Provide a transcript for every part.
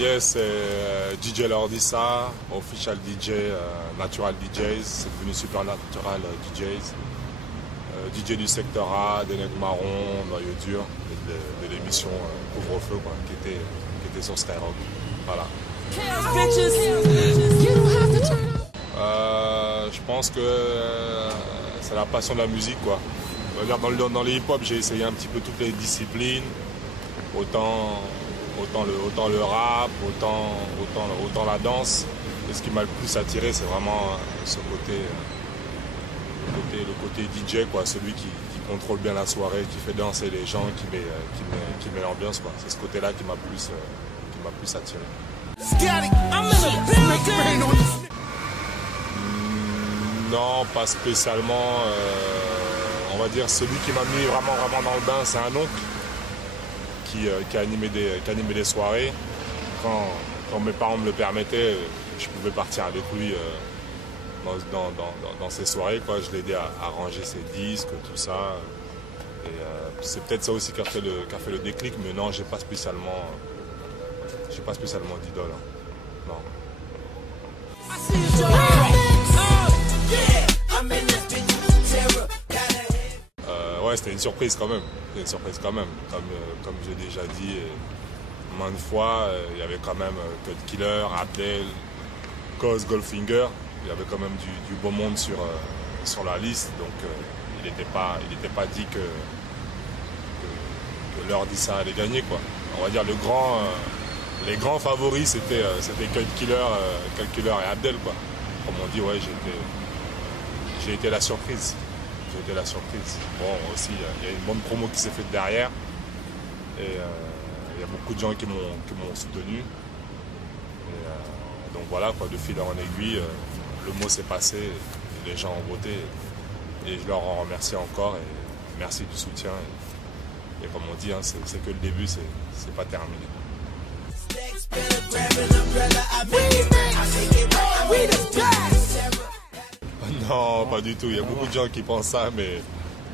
Yes, c'est DJ Lordissa, official DJ, Natural DJs, c'est devenu Supernatural DJs. DJ du secteur A, des Nègres Marrons, Noyau Dur, de l'émission Couvre-feu qui était sur Skyrock. Voilà. Je pense que c'est la passion de la musique, quoi. Dans les hip-hop, j'ai essayé un petit peu toutes les disciplines, autant le rap, autant la danse. Et ce qui m'a le plus attiré, c'est vraiment ce côté, le côté DJ, quoi, celui qui contrôle bien la soirée, qui fait danser les gens, qui met l'ambiance, quoi. C'est ce côté-là qui m'a plus attiré. Non, pas spécialement. On va dire celui qui m'a mis vraiment dans le bain, c'est un oncle qui animait des soirées. Quand mes parents me le permettaient, je pouvais partir avec lui dans ces soirées, quoi. Je l'ai aidé à ranger ses disques, tout ça. Et c'est peut-être ça aussi qui a fait le déclic, mais non, j'ai pas spécialement d'idole. Hein. Non. Ouais, c'était une surprise quand même. Comme j'ai déjà dit maintes fois, il y avait quand même Cut Killer, Abdel, Cause, Goldfinger. Il y avait quand même du beau monde sur la liste, donc il n'était pas dit que Lordissa allait gagner, quoi. On va dire les grands favoris c'était Cut Killer et Abdel, quoi. Comme on dit, ouais, j'ai été la surprise. Bon, aussi, il y a une bonne promo qui s'est faite derrière. Et il y a beaucoup de gens qui m'ont soutenu. Et donc voilà, quoi, de fil en aiguille, le mot s'est passé, et les gens ont voté. Et je leur en remercie encore. Et merci du soutien. Et comme on dit, hein, c'est que le début, c'est pas terminé. Non, pas du tout. Il y a beaucoup de gens qui pensent ça, mais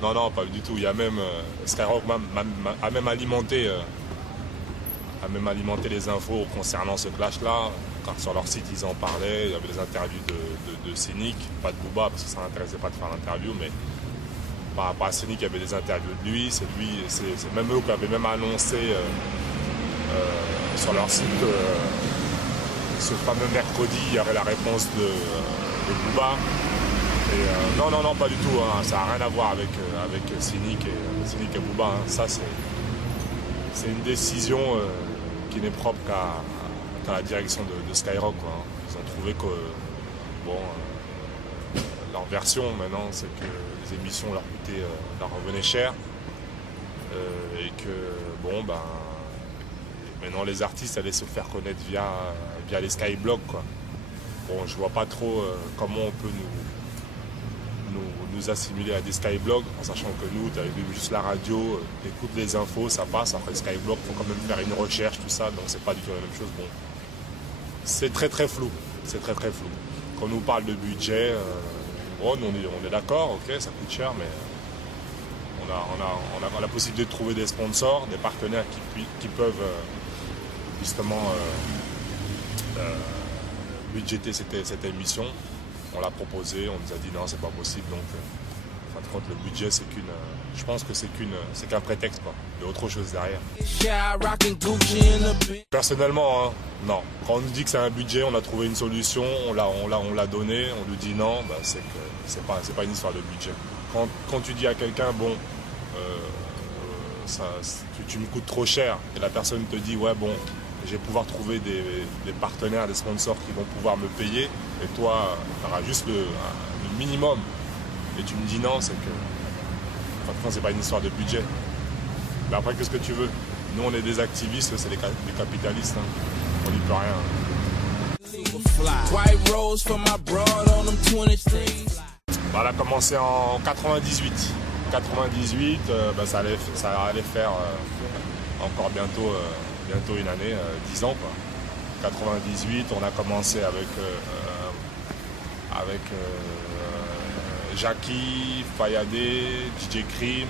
non, pas du tout. Il y a même Skyrock a même alimenté les infos concernant ce clash-là. Quand sur leur site ils en parlaient, il y avait des interviews de Cynic, pas de Booba parce que ça n'intéressait pas de faire l'interview, mais par rapport à Cynic, il y avait des interviews de lui. C'est même eux qui avaient même annoncé sur leur site ce fameux mercredi, il y avait la réponse de Booba. Et non, pas du tout. Hein. Ça n'a rien à voir avec Cynic et Booba. Hein. Ça, c'est une décision qui n'est propre qu'à la direction de Skyrock, quoi. Ils ont trouvé que leur version maintenant, c'est que les émissions leur revenaient cher. Et que maintenant les artistes allaient se faire connaître via les Skyblog, quoi. Bon, je vois pas trop comment on peut nous assimiler à des Skyblogs, en sachant que nous, tu as juste la radio, tu écoutes les infos, ça passe. Après le Skyblog, il faut quand même faire une recherche, tout ça, donc c'est pas du tout la même chose. Bon, c'est très flou. Quand on nous parle de budget, on est d'accord, ok, ça coûte cher, mais on a la possibilité de trouver des sponsors, des partenaires qui peuvent justement budgéter cette émission. On l'a proposé, on nous a dit non, c'est pas possible. Donc, en fin de compte, le budget, je pense que c'est qu'un prétexte, quoi. Il y a autre chose derrière. Personnellement, hein, non. Quand on nous dit que c'est un budget, on a trouvé une solution, on l'a donné, on nous dit non, bah, c'est que c'est pas une histoire de budget. Quand tu dis à quelqu'un, bon, tu me coûtes trop cher, et la personne te dit, ouais, bon, je vais pouvoir trouver des partenaires, des sponsors qui vont pouvoir me payer, et toi, tu auras juste le minimum. Et tu me dis non, c'est que, franchement, c'est pas une histoire de budget. Mais après, qu'est-ce que tu veux? Nous, on est des activistes, c'est des capitalistes, hein. On n'y peut rien. Elle a commencé en 98. 98, ça allait faire encore bientôt une année, 10 ans, quoi. 98, on a commencé avec Jackie, Fayadé, DJ Cream,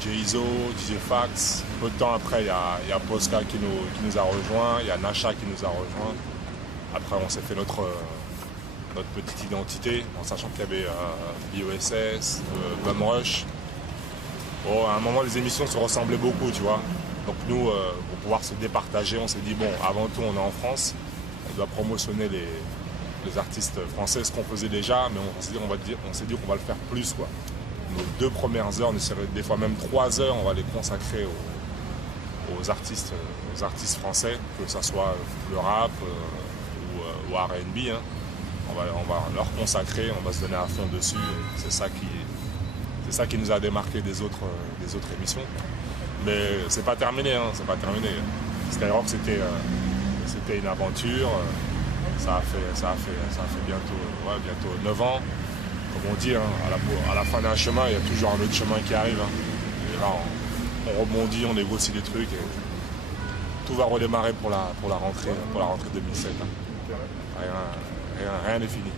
DJ Iso, DJ Fax. Peu de temps après, il y a Posca qui nous a rejoint, il y a Nacha qui nous a rejoint. Après, on s'est fait notre petite identité, en sachant qu'il y avait BOSS, Bum Rush. Bon, à un moment, les émissions se ressemblaient beaucoup, tu vois. Donc nous, pour pouvoir se départager, on s'est dit, bon, avant tout, on est en France, on doit promotionner les artistes français, ce qu'on faisait déjà, mais on s'est dit qu'on va le faire plus, quoi. Nos 2 premières heures, des fois même 3 heures, on va les consacrer aux artistes français, que ce soit le rap ou R&B. Hein. On va leur consacrer, on va se donner à fond dessus. C'est ça qui nous a démarqué des autres émissions. Mais c'est pas terminé, hein, c'est pas terminé. Skyrock, c'était une aventure. Ça a fait bientôt 9 ans. Comme on dit, hein, à la fin d'un chemin, il y a toujours un autre chemin qui arrive. Hein. Et là, on rebondit, on négocie des trucs. Et tout va redémarrer pour la rentrée 2007. Hein. Rien n'est fini.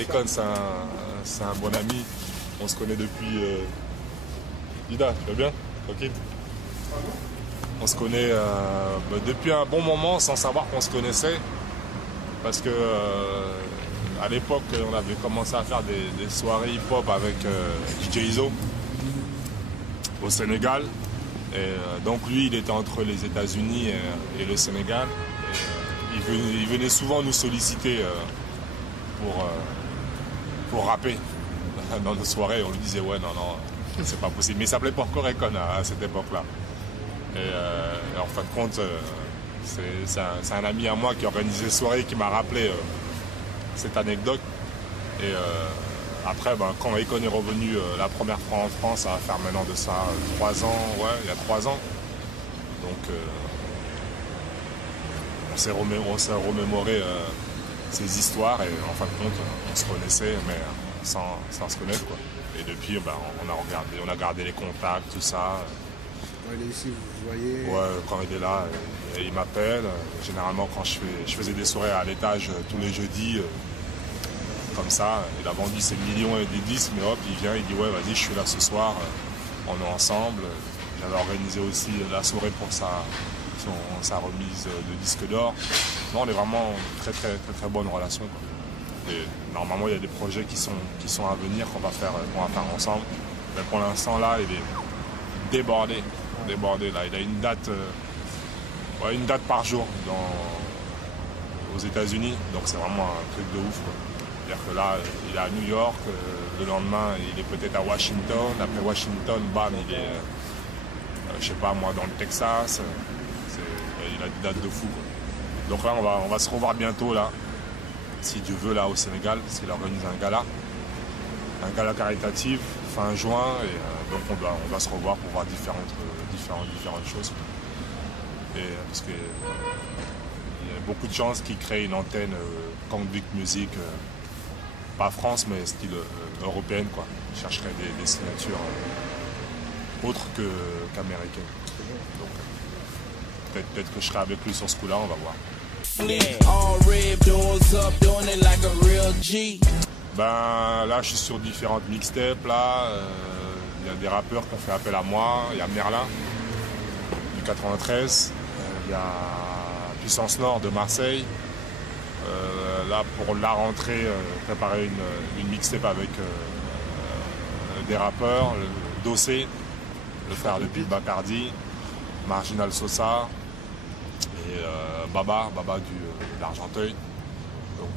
Econ, c'est un bon ami. On se connaît depuis... Ida, tu vas bien? Tranquille. On se connaît depuis un bon moment sans savoir qu'on se connaissait. Parce que à l'époque, on avait commencé à faire des soirées hip-hop avec DJ Iso au Sénégal. Et donc lui, il était entre les États-Unis et le Sénégal. Et, il venait souvent nous solliciter pour rapper dans nos soirées. On lui disait ouais, non, c'est pas possible. Mais il s'appelait pas encore Econ à cette époque-là. Et en fin de compte, c'est un ami à moi qui organisait des soirées qui m'a rappelé cette anecdote. Et après, quand Econ est revenu la première fois en France, ça va faire maintenant de ça 3 ans, il y a 3 ans. Donc on s'est remémoré ces histoires et en fin de compte, on se connaissait, mais sans se connaître, quoi. Et depuis, on a gardé les contacts, tout ça. Quand il est ici, vous voyez? Ouais, quand il est là, il m'appelle. Généralement, quand je faisais des soirées à l'étage tous les jeudis, comme ça, il a vendu ses millions et des disques, mais hop, il vient, il dit ouais, vas-y, je suis là ce soir, on est ensemble. J'avais organisé aussi la soirée pour sa remise de disque d'or. Non, on est vraiment en très bonne relation, quoi. Et normalement, il y a des projets qui sont à venir qu'on va faire ensemble. Mais pour l'instant, là, il est débordé là. Il a une date par jour aux États-Unis, donc c'est vraiment un truc de ouf, quoi. C'est-à-dire que là, il est à New York, le lendemain, il est peut-être à Washington, après Washington, bam, il est, je sais pas moi, dans le Texas. Il a des dates de fou, quoi. Donc là, on va se revoir bientôt, là, si Dieu veut, là, au Sénégal, parce qu'il organise un gala caritatif, fin juin, et donc on doit se revoir pour voir différentes choses. Et parce que il y a beaucoup de chances qu'il crée une antenne Convict Music, pas France, mais style européenne, quoi. Je chercherai des signatures autres qu'américaines. Donc peut-être que je serai avec lui sur ce coup-là, on va voir. Ben là, je suis sur différentes mixtapes. Là, il y a des rappeurs qui ont fait appel à moi. Il y a Merlin du 93. Il y a Puissance Nord de Marseille. Là, pour la rentrée, préparer une mixtape avec des rappeurs. Dossé, le frère de Pete Bacardi, Marginal Sosa et Baba de l'Argenteuil. Donc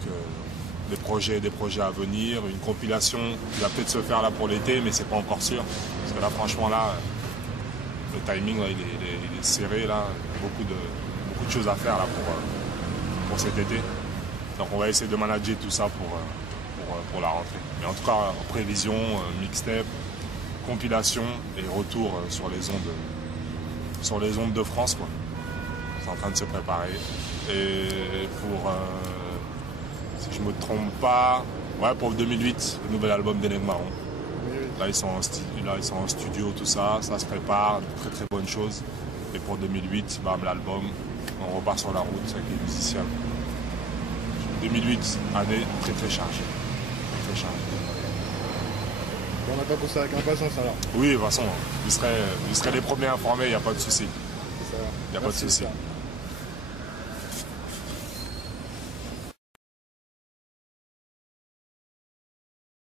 des projets à venir, une compilation qui va peut-être se faire là pour l'été, mais c'est pas encore sûr. Parce que là, franchement, là, le timing là, il est serré, là. Beaucoup de choses à faire là pour cet été. Donc on va essayer de manager tout ça pour la rentrée. Mais en tout cas, en prévision, mixtape, compilation et retour sur les ondes de France, quoi. C'est en train de se préparer. Et pour, si je ne me trompe pas, pour le 2008, le nouvel album d'Enegma Marron. Là ils sont en studio, tout ça se prépare, très bonne chose. Et pour 2008, bam, l'album, on repart sur la route avec les musiciens. 2008, année très chargée. très chargé. On attend tout ça avec impatience alors. Oui, de toute façon, vous serez les premiers informés, il n'y a pas de souci. Ça va. Il n'y a pas de Merci, souci. ça.